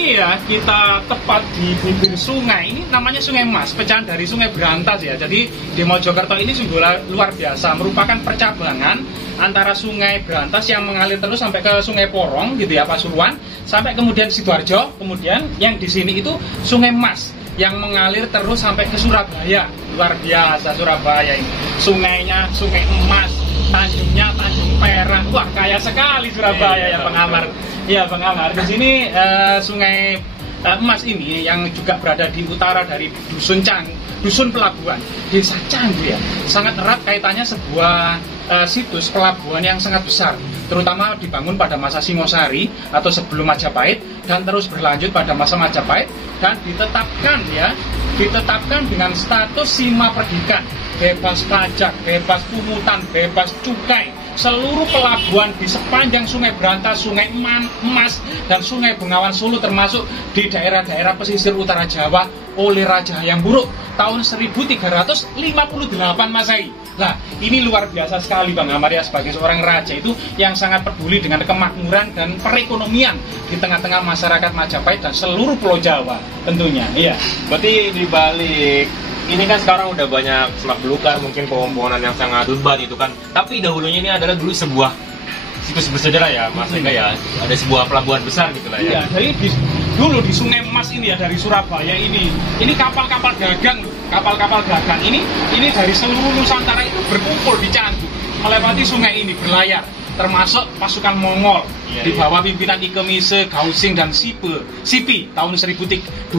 ini ya kita tepat di bibir sungai. Ini namanya Sungai Mas, pecahan dari Sungai Berantas ya. Jadi di Mojokerto ini sungguh luar biasa, merupakan percabangan antara Sungai Berantas yang mengalir terus sampai ke Sungai Porong gitu ya, Pasuruan, sampai kemudian Sidoarjo, kemudian yang di sini itu Sungai Mas yang mengalir terus sampai ke Surabaya. Luar biasa Surabaya ini. Sungainya Sungai Emas, tanjungnya Tanjung Perak. Wah, kaya sekali Surabaya ya Bang Amar. Iya Bang Amar. Di sini Sungai Emas ini yang juga berada di utara dari Dusun Pelabuhan, Desa Canggu ya. Sangat erat kaitannya sebuah situs pelabuhan yang sangat besar, terutama dibangun pada masa Singosari atau sebelum Majapahit dan terus berlanjut pada masa Majapahit dan ditetapkan dengan status Sima Perdikan, bebas pajak, bebas pungutan, bebas cukai. Seluruh pelabuhan di sepanjang Sungai Berantas, Sungai Emas, dan Sungai Bengawan Solo termasuk di daerah-daerah pesisir utara Jawa oleh Raja Hayam Wuruk tahun 1358 Masehi. Nah, ini luar biasa sekali Bang Amar ya, sebagai seorang raja itu yang sangat peduli dengan kemakmuran dan perekonomian di tengah-tengah masyarakat Majapahit dan seluruh Pulau Jawa tentunya. Iya. Berarti di balik ini kan sekarang udah banyak semak belukar, mungkin pohon-pohonan yang sangat lebat itu kan. Tapi dahulunya ini adalah dulu sebuah situs bersejarah ya, Mas Eka ya. Ada sebuah pelabuhan besar gitu lah ya. Iya, jadi dulu di Sungai Emas ini ya, dari Surabaya ini kapal-kapal dagang, kapal-kapal dagang ini dari seluruh Nusantara itu berkumpul di Canggu, melewati sungai ini berlayar, termasuk pasukan Mongol di bawah pimpinan Ike Mise, Gausing dan Sipi tahun 1293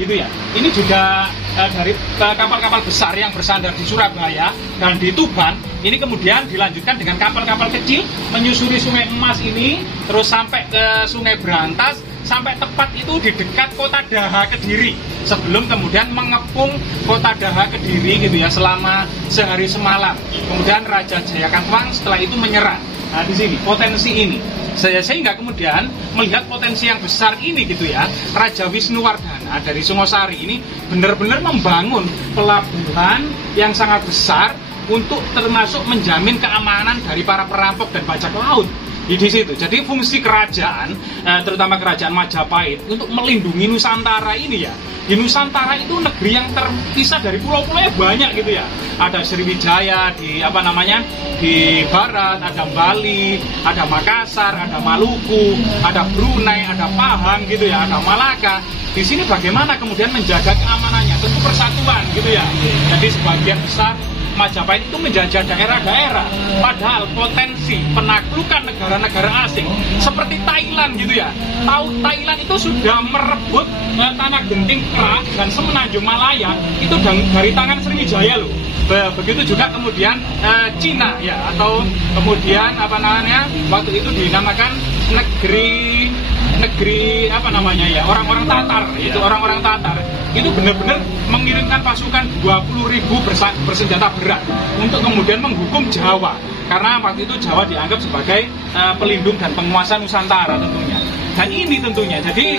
gitu ya. Ini juga dari kapal-kapal besar yang bersandar di Surabaya dan di Tuban. Ini kemudian dilanjutkan dengan kapal-kapal kecil menyusuri Sungai Emas ini terus sampai ke Sungai Berantas, sampai tepat itu di dekat kota Daha Kediri, sebelum kemudian mengepung kota Daha Kediri gitu ya selama sehari semalam. Kemudian Raja Jayakantwang setelah itu menyerah. Nah, di sini potensi ini sehingga kemudian melihat potensi yang besar ini gitu ya, Raja Wisnuwardana dari Singosari ini benar-benar membangun pelabuhan yang sangat besar untuk termasuk menjamin keamanan dari para perampok dan bajak laut di situ. Jadi fungsi kerajaan, terutama kerajaan Majapahit, untuk melindungi Nusantara ini ya. Di Nusantara itu negeri yang terpisah dari pulau-pulaunya banyak gitu ya. Ada Sriwijaya di di barat, ada Bali, ada Makassar, ada Maluku, ada Brunei, ada Pahang gitu ya, ada Malaka. Di sini bagaimana kemudian menjaga keamanannya? Tentu persatuan gitu ya. Jadi sebagian besar Majapahit itu menjajah daerah-daerah, padahal potensi penaklukan negara-negara asing seperti Thailand gitu ya. Tahu Thailand itu sudah merebut tanah genting Krak dan Semenanjung Malaya itu dari tangan Sriwijaya loh. Begitu juga kemudian Cina ya, atau kemudian waktu itu dinamakan negeri orang-orang Tatar itu, orang-orang Tatar itu benar-benar mengirimkan pasukan 20.000 bersenjata berat untuk kemudian menghukum Jawa, karena waktu itu Jawa dianggap sebagai pelindung dan penguasa Nusantara tentunya. Dan ini tentunya jadi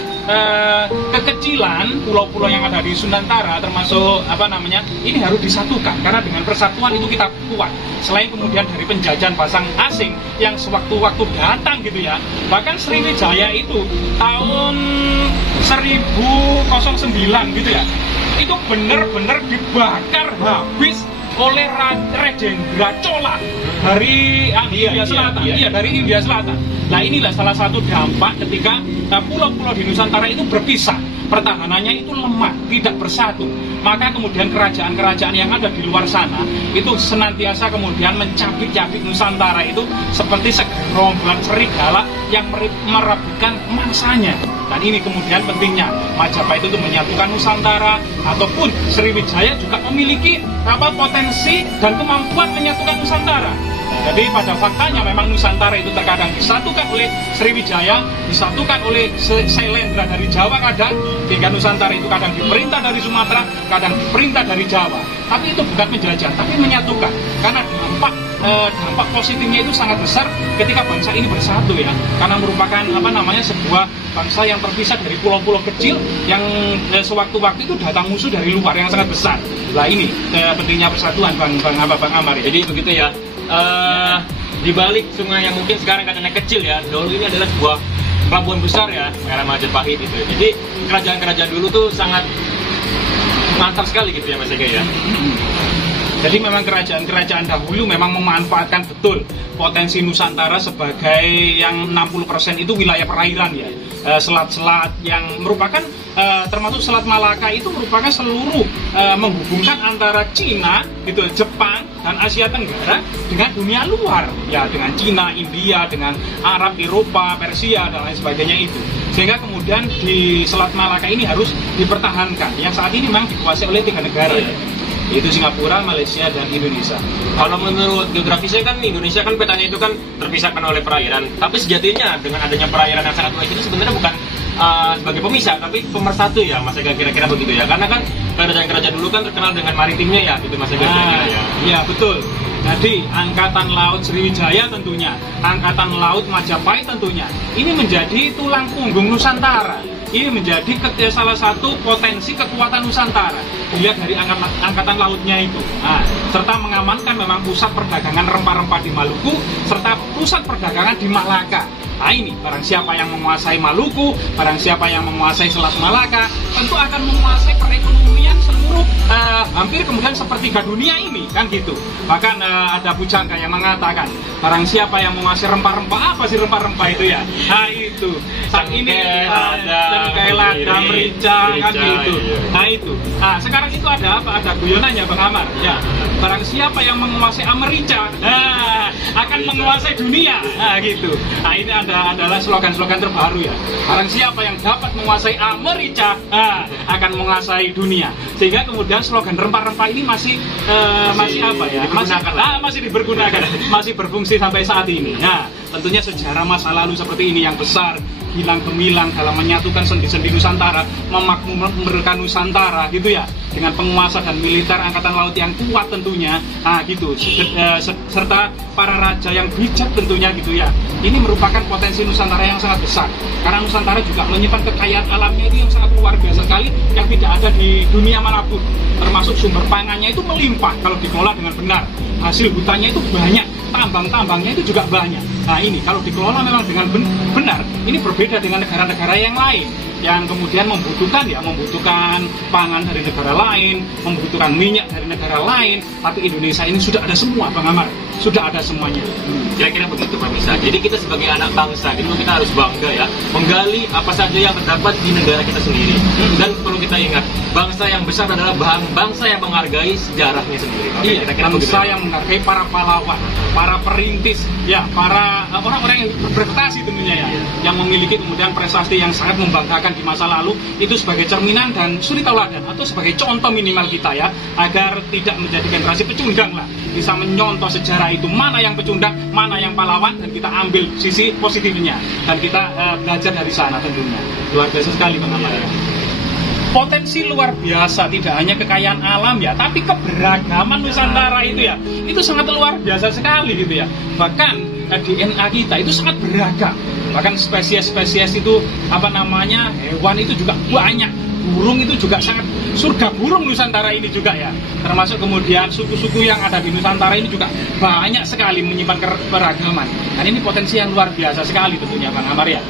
kekecilan pulau-pulau yang ada di Nusantara termasuk ini harus disatukan, karena dengan persatuan itu kita kuat. Selain kemudian dari penjajahan pasang asing yang sewaktu-waktu datang gitu ya. Bahkan Sriwijaya itu tahun 1009 gitu ya. Itu benar-benar dibakar habis oleh Rajendra Chola dari India Selatan. Dari India Selatan. Nah, inilah salah satu dampak ketika pulau-pulau di Nusantara itu berpisah, pertahanannya itu lemah, tidak bersatu. Maka kemudian kerajaan-kerajaan yang ada di luar sana itu senantiasa kemudian mencabik-cabik Nusantara itu seperti segerombolan serigala yang merebutkan mangsanya. Dan ini kemudian pentingnya Majapahit itu menyatukan Nusantara, ataupun Sriwijaya juga memiliki potensi dan kemampuan menyatukan Nusantara. Jadi pada faktanya memang Nusantara itu terkadang disatukan oleh Sriwijaya, disatukan oleh Sailendra dari Jawa kadang, hingga Nusantara itu kadang diperintah dari Sumatera, kadang diperintah dari Jawa. Tapi itu bukan menjajah, tapi menyatukan. Karena dampak positifnya itu sangat besar ketika bangsa ini bersatu ya. Karena merupakan sebuah bangsa yang terpisah dari pulau-pulau kecil yang sewaktu-waktu itu datang musuh dari luar yang sangat besar. Nah ini pentingnya persatuan Bang Amar. Jadi begitu ya. Di balik sungai yang mungkin sekarang katanya kecil ya, dahulu ini adalah sebuah pelabuhan besar ya, era Majapahit itu. Jadi kerajaan-kerajaan dulu tuh sangat mantap sekali gitu ya Mas Ega ya. Jadi memang kerajaan-kerajaan dahulu memang memanfaatkan betul potensi Nusantara sebagai yang 60% itu wilayah perairan ya. Selat-selat yang merupakan termasuk Selat Malaka itu merupakan seluruh menghubungkan antara Cina gitu, Jepang dan Asia Tenggara dengan dunia luar ya, dengan Cina, India, dengan Arab, Eropa, Persia dan lain sebagainya itu. Sehingga kemudian di Selat Malaka ini harus dipertahankan yang saat ini memang dikuasai oleh 3 negara ya. Yaitu Singapura, Malaysia, dan Indonesia. Kalau menurut geografisnya kan Indonesia kan petanya itu kan terpisahkan oleh perairan. Tapi sejatinya dengan adanya perairan yang sangat luas itu sebenarnya bukan sebagai pemisah, tapi pemersatu ya Mas Ega, kira-kira begitu ya. Karena kan kerajaan-kerajaan dulu kan terkenal dengan maritimnya ya, gitu Mas Ega. Ya. Iya betul. Jadi Angkatan Laut Sriwijaya tentunya, Angkatan Laut Majapahit tentunya, ini menjadi tulang punggung Nusantara. Ini menjadi salah satu potensi kekuatan Nusantara dilihat dari angkatan lautnya itu. Nah, serta mengamankan memang pusat perdagangan rempah-rempah di Maluku serta pusat perdagangan di Malaka. Nah ini, barang siapa yang menguasai Maluku, barang siapa yang menguasai Selat Malaka, tentu akan menguasai perekonomian seluruh hampir kemudian sepertiga dunia ini, kan gitu. Bahkan ada pujangga yang mengatakan, barang siapa yang menguasai rempah-rempah, apa sih rempah-rempah itu ya? Nah itu, saat ini cengkeh, lada, merica, kan gitu. Nah itu, nah sekarang itu ada apa? Ada guyonannya Bang Amar. Ya, barang siapa yang menguasai America, akan menguasai dunia. Nah gitu. Nah ini adalah slogan-slogan terbaru ya. Barang siapa yang dapat menguasai America, akan menguasai dunia. Sehingga kemudian slogan rempah-rempah ini masih apa ya? Masih dipergunakan, masih berfungsi sampai saat ini. Nah, tentunya sejarah masa lalu seperti ini yang besar, hilang gemilang dalam menyatukan sendi-sendi Nusantara, memakmurkan Nusantara gitu ya, dengan penguasa dan militer angkatan laut yang kuat tentunya, gitu, serta para raja yang bijak tentunya gitu ya. Ini merupakan potensi Nusantara yang sangat besar, karena Nusantara juga menyimpan kekayaan alamnya itu yang sangat luar biasa sekali, yang tidak ada di dunia manapun, termasuk sumber pangannya itu melimpah kalau dikelola dengan benar, hasil hutannya itu banyak, tambang-tambangnya itu juga banyak. Nah ini kalau dikelola memang dengan benar, ini berbeda dengan negara-negara yang lain yang kemudian membutuhkan pangan dari negara lain, membutuhkan minyak dari negara lain, tapi Indonesia ini sudah ada semua, Bang Amar, sudah ada semuanya. Kira-kira begitu Pak Misa. Jadi kita sebagai anak bangsa, itu kita harus bangga ya, menggali apa saja yang terdapat di negara kita sendiri. Dan perlu kita ingat, bangsa yang besar adalah bangsa yang menghargai sejarahnya sendiri. Iya, bangsa yang menghargai para pahlawan, para perintis, ya, para orang-orang yang berprestasi tentunya ya, yang memiliki kemudian prestasi yang sangat membanggakan di masa lalu, itu sebagai cerminan dan suri tauladan atau sebagai contoh minimal kita ya, agar tidak menjadi generasi pecundang lah, bisa menyontoh sejarah itu, mana yang pecundang, mana yang pahlawan, dan kita ambil sisi positifnya dan kita belajar dari sana tentunya. Luar biasa sekali Bang Amar. Potensi luar biasa, tidak hanya kekayaan alam ya, tapi keberagaman Nusantara itu ya, itu sangat luar biasa sekali gitu ya. Bahkan DNA kita itu sangat beragam, bahkan spesies-spesies itu hewan itu juga banyak, burung itu juga sangat, surga burung Nusantara ini juga ya, termasuk kemudian suku-suku yang ada di Nusantara ini juga banyak sekali menyimpan keragaman. Dan ini potensi yang luar biasa sekali tentunya Bang Amar ya.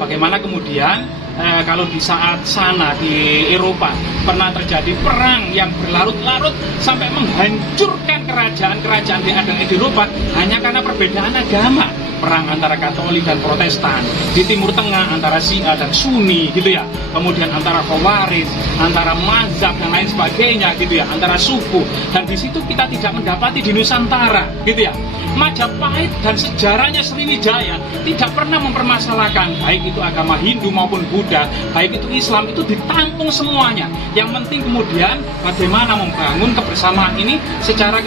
Bagaimana kemudian kalau di saat sana di Eropa pernah terjadi perang yang berlarut-larut sampai menghancurkan kerajaan-kerajaan yang ada di Eropa hanya karena perbedaan agama, perang antara Katolik dan Protestan, di Timur Tengah antara Syiah dan Sunni gitu ya, kemudian antara Khawarij, antara mazhab dan lain sebagainya gitu ya, antara suku, dan di situ kita tidak mendapati di Nusantara gitu ya. Majapahit dan sejarahnya Sriwijaya tidak pernah mempermasalahkan baik itu agama Hindu maupun Buddha, baik itu Islam, itu ditampung semuanya. Yang penting kemudian bagaimana membangun kebersamaan ini secara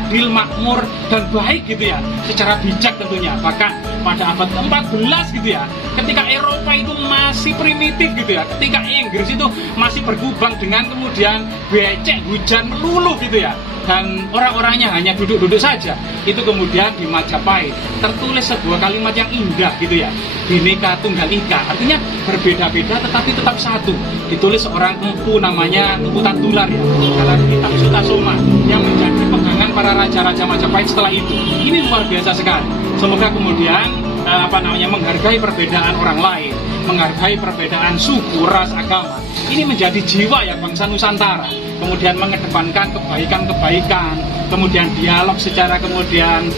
adil, makmur dan baik gitu ya, secara bijak tentunya. Bahkan pada abad ke-14 gitu ya, ketika Eropa itu masih primitif gitu ya, ketika Inggris itu masih berkubang dengan kemudian becek, hujan meluluh gitu ya, dan orang-orangnya hanya duduk-duduk saja, itu kemudian di Majapahit tertulis sebuah kalimat yang indah gitu ya, Bhinneka Tunggal Ika, artinya berbeda-beda tetapi tetap satu, ditulis seorang empu namanya Empu Tatular ya, dalam kitab Sutasoma yang menjadi pegangan para raja-raja Majapahit setelah itu. Ini luar biasa sekali. Semoga kemudian menghargai perbedaan orang lain, menghargai perbedaan suku, ras, agama. Ini menjadi jiwa ya bangsa Nusantara. Kemudian mengedepankan kebaikan-kebaikan, kemudian dialog secara kemudian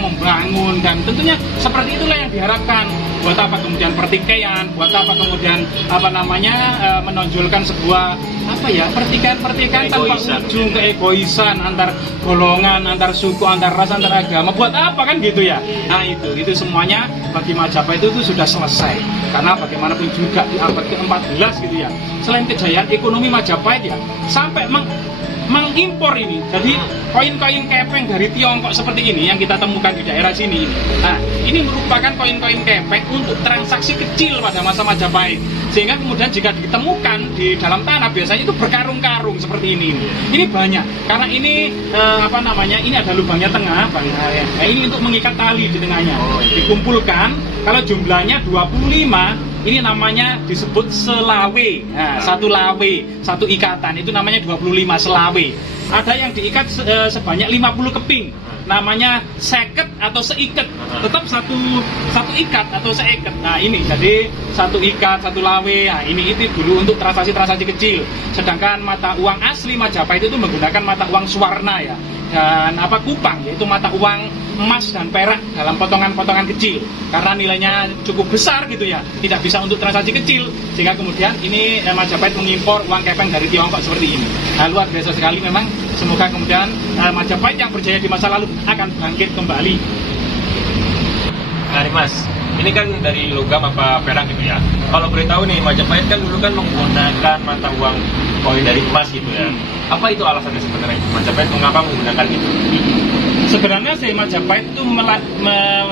membangun, dan tentunya seperti itulah yang diharapkan. Buat apa kemudian pertikaian, buat apa kemudian menonjolkan sebuah pertikaian tanpa ujung, keegoisan antar golongan, antar suku, antar ras, antar agama. Buat apa kan gitu ya? Nah itu semuanya bagi Majapahit itu sudah selesai. Karena bagaimanapun juga di abad ke-14 gitu ya. Selain kejayaan ekonomi Majapahit ya, sampai mengimpor ini. Jadi koin-koin kepeng dari Tiongkok seperti ini yang kita temukan di daerah sini. Nah, ini merupakan koin-koin kepeng untuk transaksi kecil pada masa Majapahit. Sehingga kemudian jika ditemukan di dalam tanah biasanya itu berkarung-karung seperti ini. Ini banyak karena ini ini ada lubangnya tengah, Nah, ini untuk mengikat tali di tengahnya. Dikumpulkan, kalau jumlahnya 25, ini namanya disebut selawe. Nah, satu lawe, satu ikatan itu namanya 25 selawe. Ada yang diikat sebanyak 50 keping, namanya seket atau seiket. Tetap satu ikat atau seiket. Nah, ini jadi satu ikat, satu lawe. Nah, ini itu dulu untuk transaksi-transaksi kecil. Sedangkan mata uang asli Majapahit itu menggunakan mata uang Suwarna ya. Dan kupang, yaitu mata uang emas dan perak dalam potongan-potongan kecil, karena nilainya cukup besar gitu ya, tidak bisa untuk transaksi kecil, sehingga kemudian ini Majapahit mengimpor uang kepeng dari Tiongkok seperti ini. Nah, luar biasa sekali memang. Semoga kemudian Majapahit yang berjaya di masa lalu akan bangkit kembali. Nah, Mas, ini kan dari logam apa perak gitu ya. Kalau boleh tahu nih, Majapahit kan dulu kan menggunakan mata uang koin dari emas gitu ya. Apa itu alasannya sebenarnya Majapahit mengapa menggunakan itu? Sebenarnya Majapahit itu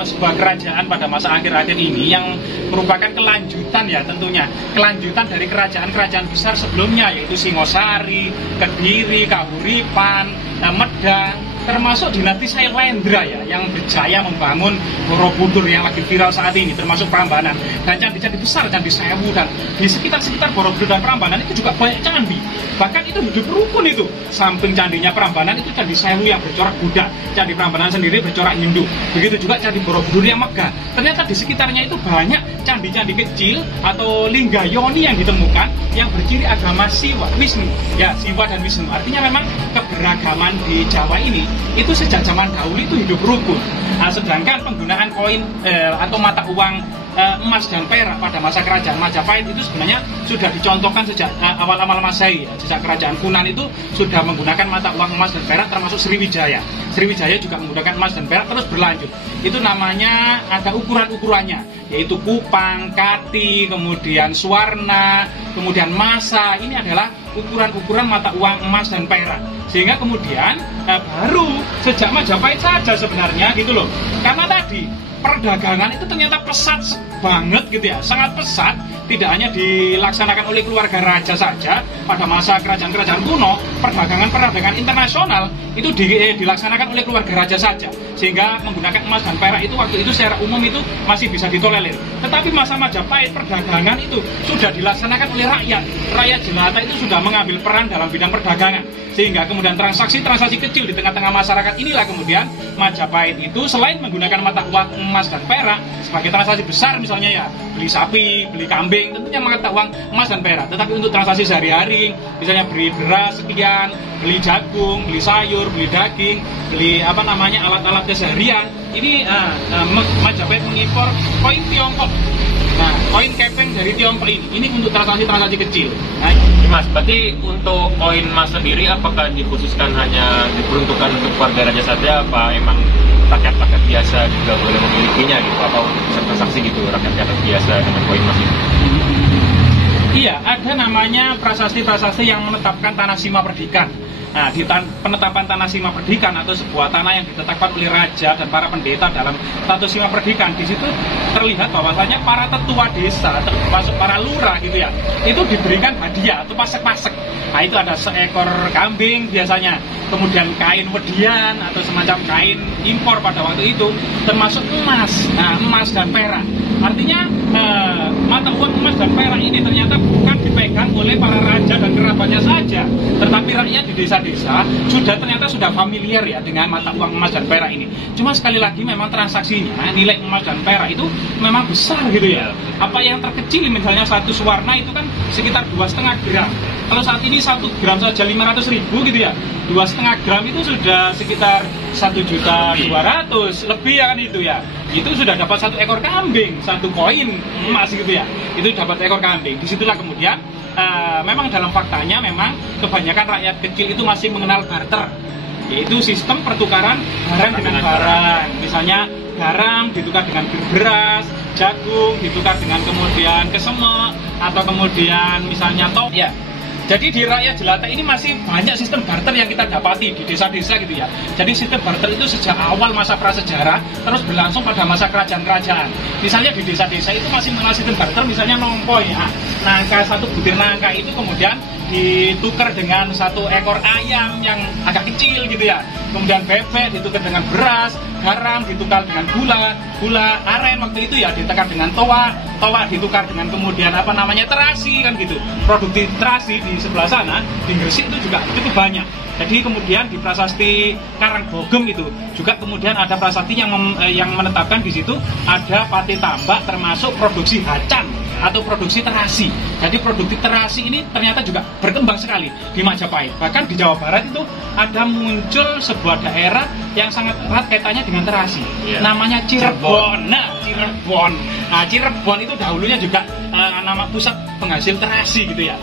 sebuah kerajaan pada masa akhir-akhir ini yang merupakan kelanjutan ya, tentunya kelanjutan dari kerajaan-kerajaan besar sebelumnya, yaitu Singosari, Kediri, Kahuripan, Medang, termasuk dinasti Sailendra ya, yang berjaya membangun Borobudur yang lagi viral saat ini, termasuk Prambanan dan candi-candi besar, Candi Sewu, dan di sekitar Borobudur dan Prambanan itu juga banyak candi. Bahkan itu hidup rukun itu. Samping candinya Prambanan itu Candi Sewu yang bercorak Buddha, Candi Prambanan sendiri bercorak Hindu. Begitu juga Candi Borobudur yang megah. Ternyata di sekitarnya itu banyak candi-candi kecil atau lingga yoni yang ditemukan yang berciri agama Siwa, Wisnu. Ya, Siwa dan Wisnu. Artinya memang keberagaman di Jawa ini itu sejak zaman dahulu itu hidup rukun. Nah, sedangkan penggunaan koin atau mata uang emas dan perak pada masa kerajaan Majapahit itu sebenarnya sudah dicontohkan sejak awal-awal Masehi ya. Sejak kerajaan Funan itu sudah menggunakan mata uang emas dan perak, termasuk Sriwijaya. Sriwijaya juga menggunakan emas dan perak terus berlanjut. Itu namanya ada ukuran-ukurannya, yaitu kupang, kati, kemudian suwarna, kemudian masa. Ini adalah ukuran-ukuran mata uang emas dan perak. Sehingga kemudian baru sejak Majapahit saja sebenarnya gitu loh. Karena tadi perdagangan itu ternyata pesat banget gitu ya, sangat pesat. Tidak hanya dilaksanakan oleh keluarga raja saja pada masa kerajaan-kerajaan kuno, perdagangan internasional itu dilaksanakan oleh keluarga raja saja, sehingga menggunakan emas dan perak itu waktu itu secara umum itu masih bisa ditolerir. Tetapi masa Majapahit perdagangan itu sudah dilaksanakan oleh rakyat jelata itu sudah mengambil peran dalam bidang perdagangan, sehingga kemudian transaksi-transaksi kecil di tengah-tengah masyarakat inilah kemudian Majapahit itu selain menggunakan mata uang emas dan perak sebagai transaksi besar, misalnya ya beli sapi, beli kambing, tentunya mata uang emas dan perak. Tetapi untuk transaksi sehari-hari, misalnya beli beras sekian, beli jagung, beli sayur, beli daging, beli alat-alat keseharian, ini Majapahit mengimpor koin Tiongkok. Nah, koin kepeng dari Tiongkok ini untuk transaksi-transaksi kecil. Nah, Mas, berarti untuk koin emas sendiri apakah dikhususkan hanya diperuntukkan untuk keluarga raja saja, apa emang rakyat-rakyat biasa juga boleh memilikinya gitu, atau transaksi gitu rakyat-rakyat biasa dengan koin emas ini? Iya, ada namanya prasasti-prasasti yang menetapkan tanah sima perdikan. Nah, di penetapan tanah sima perdikan atau sebuah tanah yang ditetapkan oleh raja dan para pendeta dalam status sima perdikan, di situ terlihat bahwasanya para tetua desa, termasuk para lurah gitu ya, itu diberikan hadiah atau pasek-pasek. Nah, itu ada seekor kambing biasanya, kemudian kain wedian atau semacam kain impor pada waktu itu, termasuk emas. Nah, emas dan perak. Artinya mata uang emas dan perak ini ternyata bukan dipegang oleh para raja dan kerabatnya saja, tetapi rakyat di desa-desa ternyata sudah familiar ya dengan mata uang emas dan perak ini. Cuma sekali lagi memang transaksinya nilai emas dan perak itu memang besar gitu ya. Apa yang terkecil misalnya 100 warna itu kan sekitar 2,5 gram. Kalau saat ini 1 gram saja 500.000 gitu ya. 2,5 gram itu sudah sekitar 1.200.000 lebih ya kan itu ya. Itu sudah dapat 1 ekor kambing, 1 koin emas gitu ya. Itu dapat ekor kambing. Disitulah kemudian memang dalam faktanya memang kebanyakan rakyat kecil itu masih mengenal barter, yaitu sistem pertukaran barang dengan barang. Misalnya garam ditukar dengan beras, jagung ditukar dengan kemudian kesemek, atau kemudian misalnya ya. Jadi di rakyat jelata ini masih banyak sistem barter yang kita dapati di desa-desa gitu ya. Jadi sistem barter itu sejak awal masa prasejarah terus berlangsung pada masa kerajaan-kerajaan. Misalnya di desa-desa itu masih mengenal sistem barter, misalnya nongko ya. Nangka, 1 butir nangka itu kemudian ditukar dengan 1 ekor ayam yang agak kecil gitu ya. Kemudian bebek ditukar dengan beras, garam ditukar dengan gula aren waktu itu ya ditukar dengan toa ditukar dengan kemudian terasi kan gitu. Produktif terasi di sebelah sana di Gresik itu juga cukup banyak. Jadi kemudian di prasasti Karangbogem itu juga kemudian ada prasasti yang menetapkan di situ ada pati tambak termasuk produksi hacan atau produksi terasi. Jadi produksi terasi ini ternyata juga berkembang sekali di Majapahit. Bahkan di Jawa Barat itu ada muncul sebuah daerah yang sangat erat kaitannya dengan terasi. Namanya Cirebon. Nah, Cirebon itu dahulunya juga nama pusat penghasil terasi gitu ya.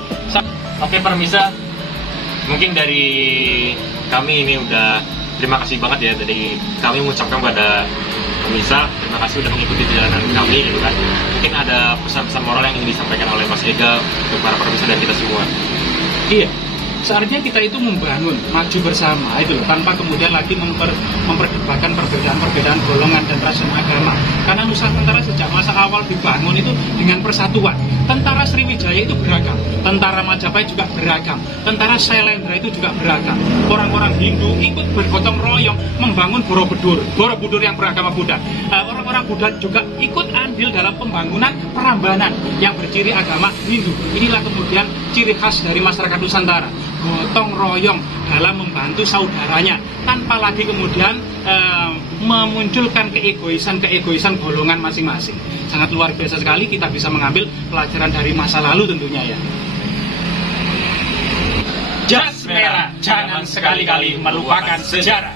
Oke, Permisa, mungkin dari kami ini udah terima kasih banget ya. Jadi kami mengucapkan pada Permisa, terima kasih sudah mengikuti perjalanan kami gitu kan. Mungkin ada pesan-pesan moral yang ingin disampaikan oleh Mas Ega untuk para Permisa dan kita semua. Iya, seharusnya kita itu membangun, maju bersama itu loh, tanpa kemudian lagi memperdebatkan perbedaan-perbedaan golongan dan ras dan agama. Karena Nusantara sejak masa awal dibangun itu dengan persatuan. Tentara Sriwijaya itu beragam, tentara Majapahit juga beragam, tentara Sailendra itu juga beragam. Orang-orang Hindu ikut bergotong royong membangun Borobudur yang beragama Buddha. Orang-orang Buddha juga ikut andil dalam pembangunan Prambanan yang berciri agama Hindu. Inilah kemudian ciri khas dari masyarakat Nusantara, gotong royong dalam membantu saudaranya tanpa lagi kemudian memunculkan keegoisan golongan masing-masing. Sangat luar biasa sekali, kita bisa mengambil pelajaran dari masa lalu tentunya ya. Jas merah, jangan sekali-kali melupakan sejarah.